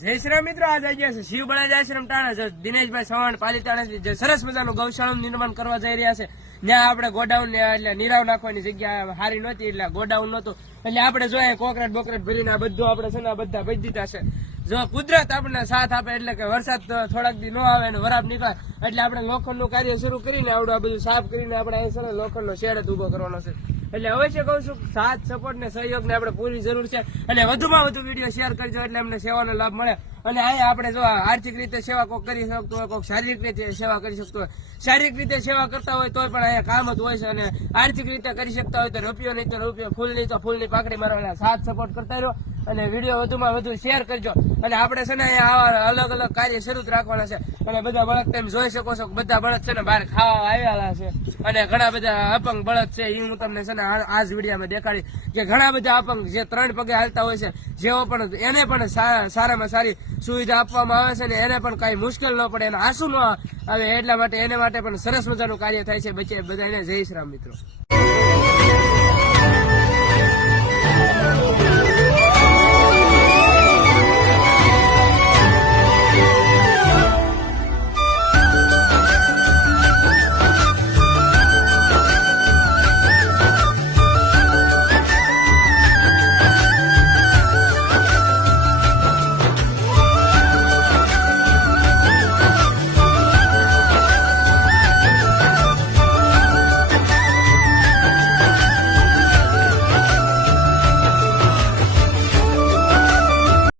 જય શ્રી રામ મિત્રો, આજ આવી ગયા છે શિવ બળાજ આશ્રમ ટાણા. દિનેશભાઈ ચૌહાણ પાલીતાણા જે સરસ મજાનું ગૌશાળાનું નિર્માણ કરવા જઈ રહ્યા છે. ત્યાં આપણે ગોડાઉન એટલે નીરાવ નાખવાની જગ્યા સારી નહોતી, એટલે ગોડાઉન નહોતું, એટલે આપણે જોઈએ કોકરેટ બોકરેટ ભરીને આ બધું આપણે છે ને બધા ભરી દીધા છે. જો કુદરત આપણને સાથ આપે એટલે કે વરસાદ થોડાક દી ન આવે ને વરાપ નીકળે એટલે આપણે લોખંડનું કાર્ય શરૂ કરીને આવડું આ બધું સાફ કરીને આપણે અહીં છે ને લોખંડનો શેડ જ ઉભો કરવાનો છે. એટલે અવશ્ય કહું છું સાથ સપોર્ટ ને સહયોગ ને આપણે પૂરી જરૂર છે, અને વધુમાં વધુ વિડીયો શેર કરજો એટલે અમને સેવાનો લાભ મળે. અને અહીંયા આપણે જો આર્થિક રીતે સેવા કોઈક કરી શકતો હોય, કોઈક શારીરિક રીતે સેવા કરી શકતો હોય. શારીરિક રીતે સેવા કરતા હોય તો પણ અહીંયા કામ જ હોય છે, અને આર્થિક રીતે કરી શકતા હોય તો રૂપિયો નહીં તો રૂપિયો, ફૂલ નહીં તો ફૂલની પાકડી મારવાના સાથ સપોર્ટ કરતા રહ્યો અને વિડીયો વધુમાં વધુ શેર કરજો. અને આપણે છે ને અહીંયા આવા અલગ અલગ કાર્ય શરૂ જ રાખવાના છે. અને બધા બળદ તમે જોઈ શકો છો, બધા બળદ છે ને બહાર ખાવા આવેલા છે, અને ઘણા બધા અપંગ બળદ છે. એ હું તમને છે ને આ જ વિડીયોમાં દેખાડી કે ઘણા બધા અપંગ જે 3 પગે હાલતા હોય છે, જેઓ પણ એને પણ સારામાં સારી સુવિધા આપવામાં આવે છે, ને એને પણ કઈ મુશ્કેલ ન પડે, એને આંસુ ન આવે, એટલા માટે એને માટે પણ સરસ મજાનું કાર્ય થાય છે. બધાને જય શ્રી રામ મિત્રો.